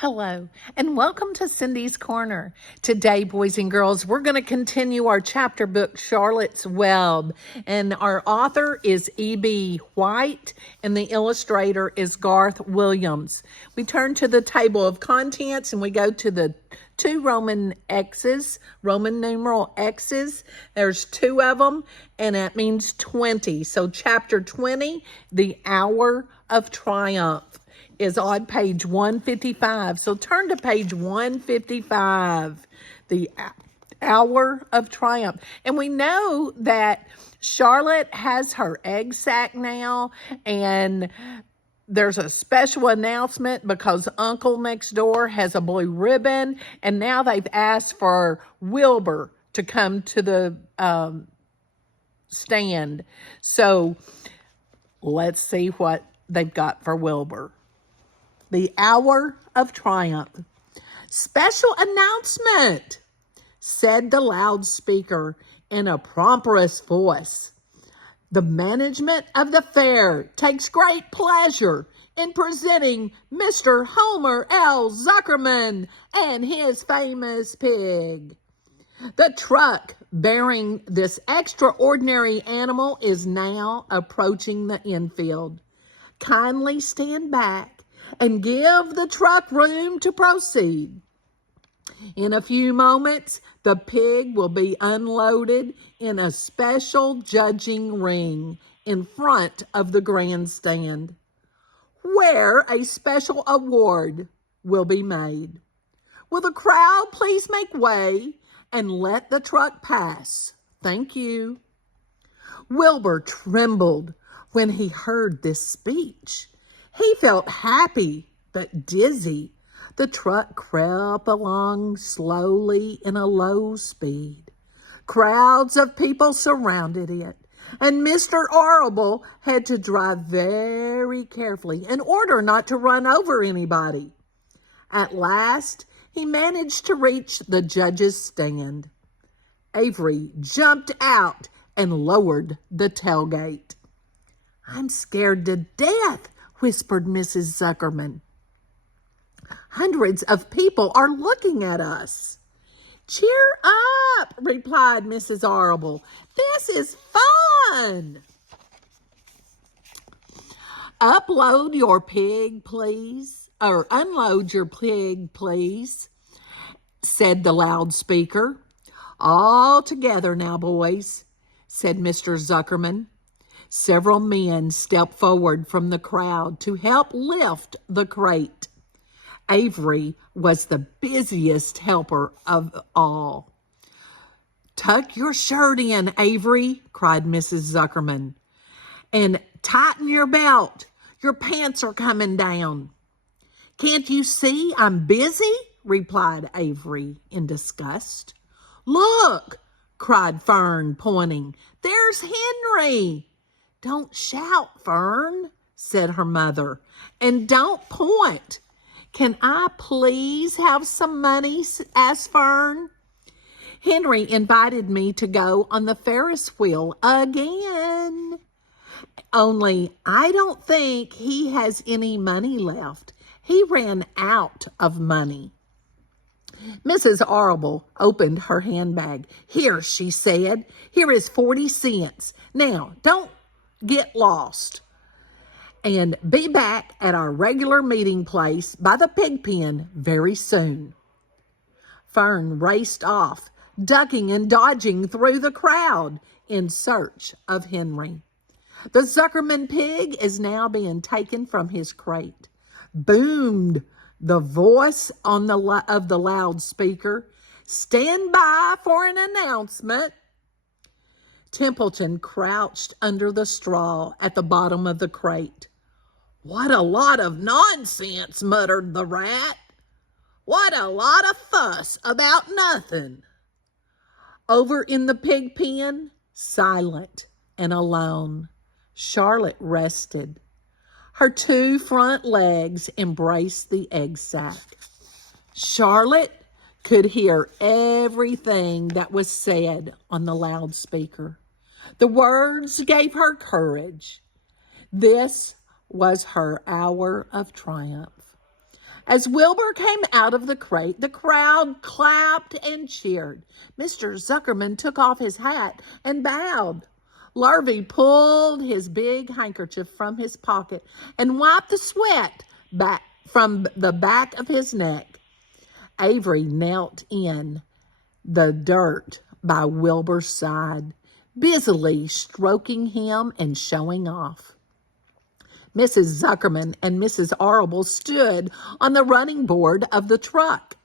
Hello, and welcome to Cindy's Corner. Today, boys and girls, we're going to continue our chapter book, Charlotte's Web. And our author is E.B. White, and the illustrator is Garth Williams. We turn to the table of contents, and we go to the two Roman X's, Roman numeral X's. There's two of them, and that means 20. So chapter 20, The Hour of Triumph, is on page 155. So turn to page 155, The Hour of Triumph. And we know that Charlotte has her egg sac now, and there's a special announcement because Uncle next door has a blue ribbon, and now they've asked for Wilbur to come to the stand. So let's see what they've got for Wilbur. The Hour of Triumph. Special announcement, said the loudspeaker in a pompous voice. The management of the fair takes great pleasure in presenting Mr. Homer L. Zuckerman and his famous pig. The truck bearing this extraordinary animal is now approaching the infield. Kindly stand back and give the truck room to proceed. In a few moments, the pig will be unloaded in a special judging ring in front of the grandstand, where a special award will be made. Will the crowd please make way and let the truck pass? Thank you. Wilbur trembled when he heard this speech. He felt happy but dizzy. The truck crept along slowly in a low speed. Crowds of people surrounded it, and Mr. Arable had to drive very carefully in order not to run over anybody. At last, he managed to reach the judge's stand. Avery jumped out and lowered the tailgate. I'm scared to death, whispered Mrs. Zuckerman. Hundreds of people are looking at us. Cheer up, replied Mrs. Arable. This is fun. Upload your pig, please, or unload your pig, please, said the loudspeaker. All together now, boys, said Mr. Zuckerman. Several men stepped forward from the crowd to help lift the crate. Avery was the busiest helper of all. Tuck your shirt in, Avery, cried Mrs. Zuckerman, and tighten your belt. Your pants are coming down. Can't you see I'm busy? Replied Avery in disgust. Look, cried Fern, pointing. There's Henry. Don't shout, Fern, said her mother, and don't point. Can I please have some money? Asked Fern. Henry invited me to go on the Ferris wheel again. Only I don't think he has any money left. He ran out of money. Mrs. Arable opened her handbag. Here, she said, here is 40 cents. Now, don't get lost, and be back at our regular meeting place by the pig pen very soon. Fern raced off, ducking and dodging through the crowd in search of Henry. The Zuckerman pig is now being taken from his crate. Boomed the voice of the loudspeaker. Stand by for an announcement. Templeton crouched under the straw at the bottom of the crate. What a lot of nonsense, muttered the rat. What a lot of fuss about nothing. Over in the pig pen, silent and alone, Charlotte rested. Her two front legs embraced the egg sac. Charlotte could hear everything that was said on the loudspeaker. The words gave her courage. This was her hour of triumph. As Wilbur came out of the crate, the crowd clapped and cheered. Mr. Zuckerman took off his hat and bowed. Lurvy pulled his big handkerchief from his pocket and wiped the sweat back from the back of his neck. Avery knelt in the dirt by Wilbur's side, busily stroking him and showing off. Mrs. Zuckerman and Mrs. Arable stood on the running board of the truck.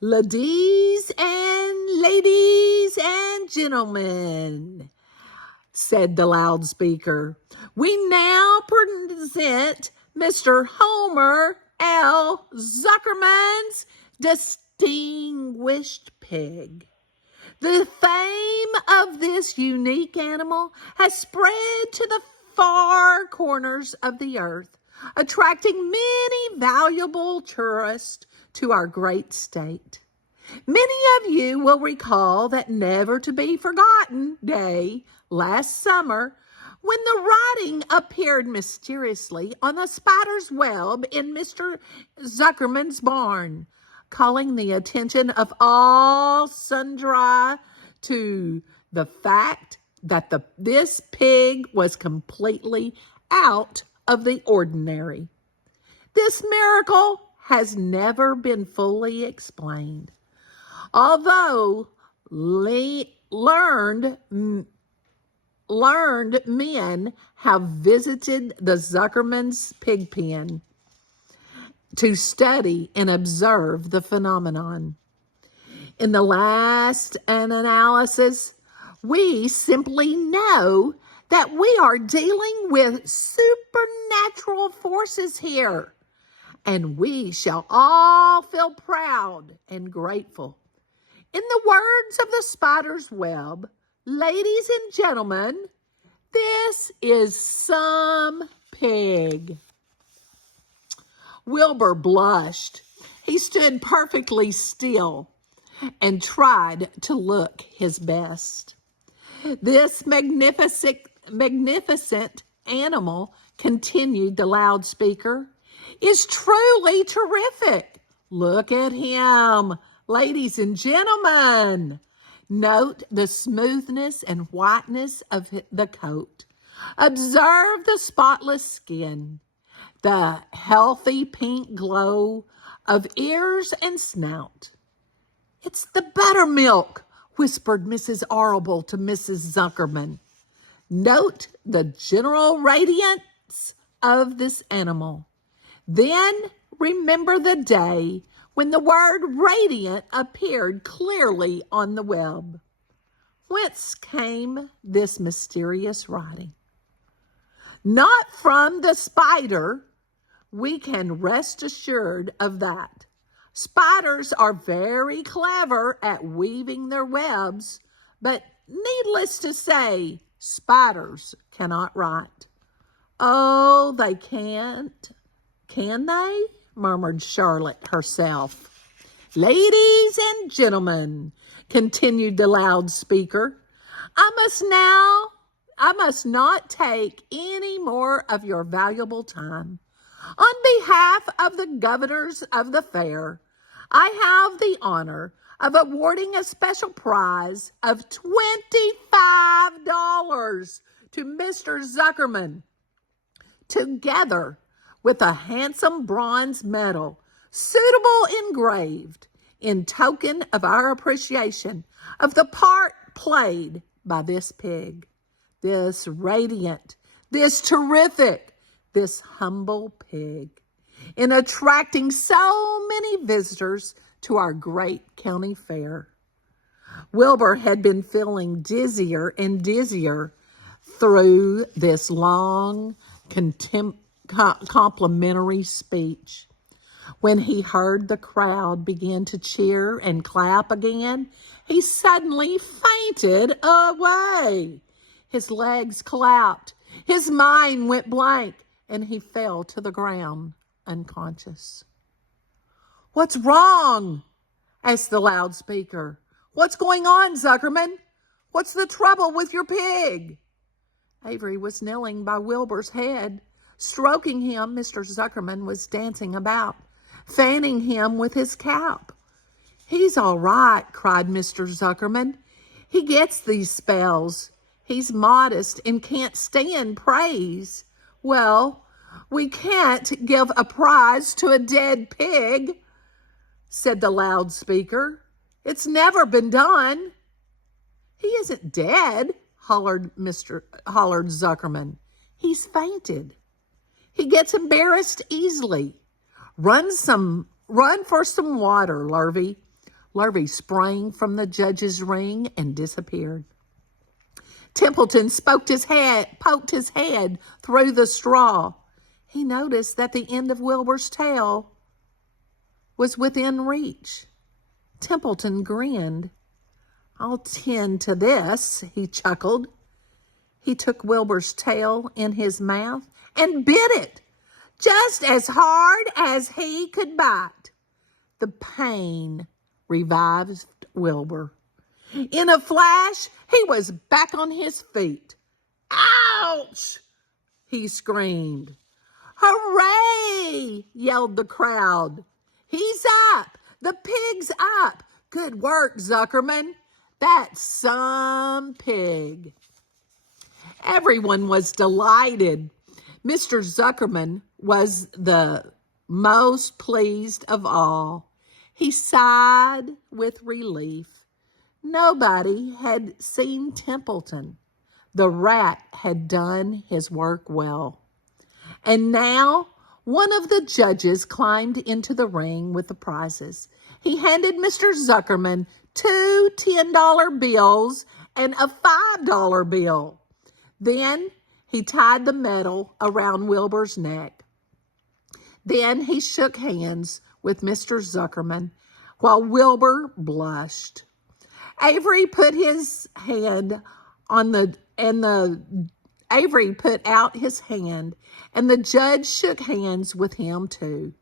Ladies and gentlemen, said the loudspeaker, we now present Mr. Homer L. Zuckerman's distinguished pig. The fame of this unique animal has spread to the far corners of the earth, attracting many valuable tourists to our great state. Many of you will recall that never-to-be-forgotten day last summer when the writing appeared mysteriously on the spider's web in Mr. Zuckerman's barn, calling the attention of all sundry to the fact that this pig was completely out of the ordinary. This miracle has never been fully explained, although learned men have visited the Zuckerman's pig pen to study and observe the phenomenon. In the last analysis, we simply know that we are dealing with supernatural forces here, and we shall all feel proud and grateful. In the words of the spider's web, ladies and gentlemen, this is some pig. Wilbur blushed. He stood perfectly still and tried to look his best. This magnificent animal, continued the loudspeaker, is truly terrific. Look at him, ladies and gentlemen. Note the smoothness and whiteness of the coat. Observe the spotless skin, the healthy pink glow of ears and snout. It's the buttermilk, whispered Mrs. Arable to Mrs. Zuckerman. Note the general radiance of this animal. Then remember the day when the word radiant appeared clearly on the web. Whence came this mysterious writing? Not from the spider. We can rest assured of that. Spiders are very clever at weaving their webs, but needless to say, spiders cannot write. Oh, they can't. Can they? Murmured Charlotte herself. Ladies and gentlemen, continued the loudspeaker, I must not take any more of your valuable time. On behalf of the governors of the fair, I have the honor of awarding a special prize of $25 to Mr. Zuckerman, together with a handsome bronze medal, suitable engraved, in token of our appreciation of the part played by this pig, this radiant, this terrific, this humble pig, in attracting so many visitors to our great county fair. Wilbur had been feeling dizzier and dizzier through this long, complimentary speech. When he heard the crowd begin to cheer and clap again, he suddenly fainted away. His legs collapsed, his mind went blank, and he fell to the ground unconscious. What's wrong? Asked the loudspeaker. What's going on, Zuckerman? What's the trouble with your pig? Avery was kneeling by Wilbur's head, Stroking him, Mr. Zuckerman was dancing about, fanning him with his cap. "He's all right," cried Mr. Zuckerman. "He gets these spells. He's modest and can't stand praise." "Well, we can't give a prize to a dead pig," said the loudspeaker. "It's never been done." "He isn't dead," hollered Zuckerman. "He's fainted. He gets embarrassed easily. Run for some water, Lurvy." Lurvy sprang from the judge's ring and disappeared. Templeton poked his head through the straw. He noticed that the end of Wilbur's tail was within reach. Templeton grinned. "I'll tend to this," he chuckled. He took Wilbur's tail in his mouth and bit it just as hard as he could bite. The pain revived Wilbur. In a flash, he was back on his feet. "Ouch!" he screamed. "Hooray!" yelled the crowd. "He's up! The pig's up! Good work, Zuckerman. That's some pig." Everyone was delighted. Mr. Zuckerman was the most pleased of all. He sighed with relief. Nobody had seen Templeton. The rat had done his work well. And now one of the judges climbed into the ring with the prizes. He handed Mr. Zuckerman 2 $10 bills and a $5 bill. Then he tied the medal around Wilbur's neck. Then he shook hands with Mr. Zuckerman while Wilbur blushed. Avery put out his hand, and the judge shook hands with him too.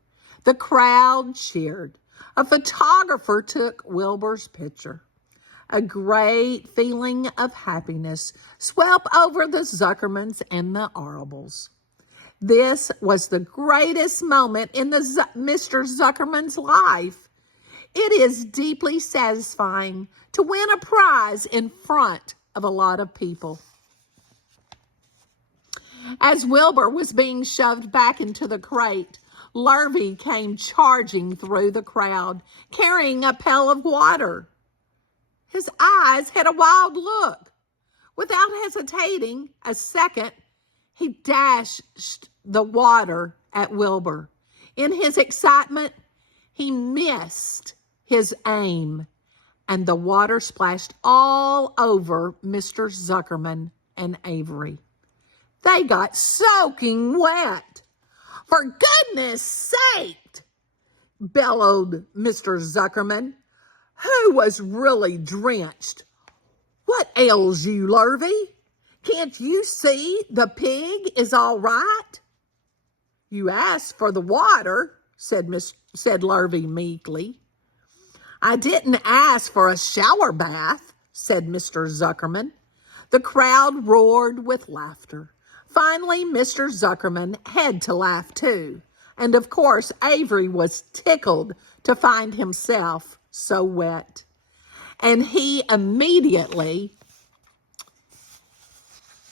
The crowd cheered. A photographer took Wilbur's picture. A great feeling of happiness swept over the Zuckermans and the Arbles. This was the greatest moment in Mr. Zuckerman's life. It is deeply satisfying to win a prize in front of a lot of people. As Wilbur was being shoved back into the crate, Lurvy came charging through the crowd, carrying a pail of water. His eyes had a wild look. Without hesitating a second, he dashed the water at Wilbur. In his excitement, he missed his aim, and the water splashed all over Mr. Zuckerman and Avery. They got soaking wet. "For goodness sake," bellowed Mr. Zuckerman, who was really drenched. "What ails you, Lurvy? Can't you see the pig is all right?" "You asked for the water," said Lurvy meekly. "I didn't ask for a shower bath," said Mr. Zuckerman. The crowd roared with laughter. Finally, Mr. Zuckerman had to laugh too. And of course, Avery was tickled to find himself so wet. And he immediately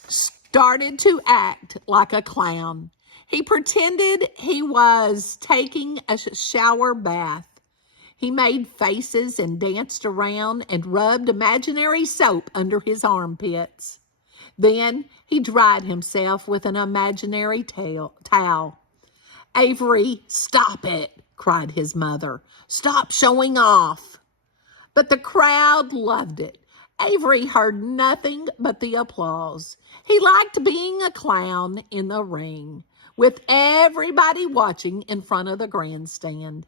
started to act like a clown. He pretended he was taking a shower bath. He made faces and danced around and rubbed imaginary soap under his armpits. Then he dried himself with an imaginary towel. "Avery, stop it," cried his mother. "Stop showing off." But the crowd loved it. Avery heard nothing but the applause. He liked being a clown in the ring, with everybody watching in front of the grandstand.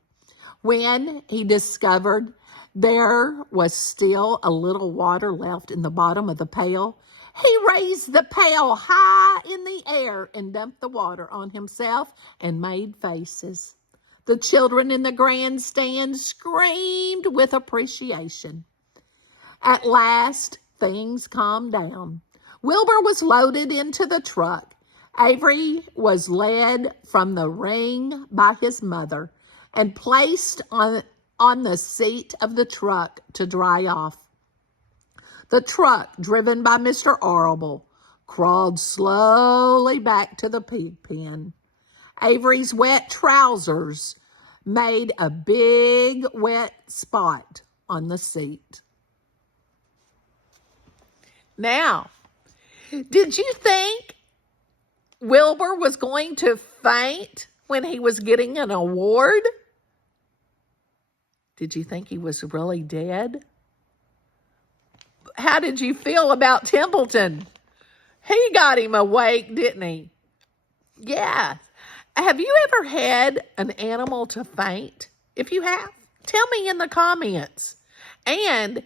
When he discovered there was still a little water left in the bottom of the pail, he raised the pail high in the air and dumped the water on himself and made faces. The children in the grandstand screamed with appreciation. At last, things calmed down. Wilbur was loaded into the truck. Avery was led from the ring by his mother and placed on the seat of the truck to dry off. The truck, driven by Mr. Arable, crawled slowly back to the pig pen. Avery's wet trousers made a big wet spot on the seat. Now, did you think Wilbur was going to faint when he was getting an award? Did you think he was really dead? How did you feel about Templeton? He got him awake, didn't he? Yeah. Have you ever had an animal to faint? If you have, tell me in the comments. And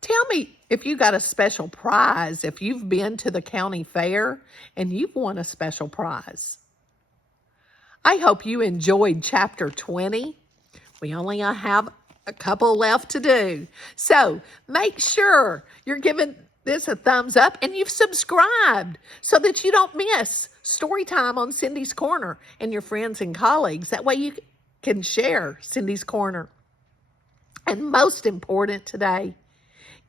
tell me if you got a special prize, if you've been to the county fair and you've won a special prize. I hope you enjoyed chapter 20. We only have a couple left to do. So make sure you're giving this a thumbs up and you've subscribed so that you don't miss Storytime on Cindy's Corner and your friends and colleagues. That way you can share Cindy's Corner. And most important today,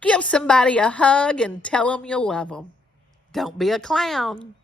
give somebody a hug and tell them you love them. Don't be a clown.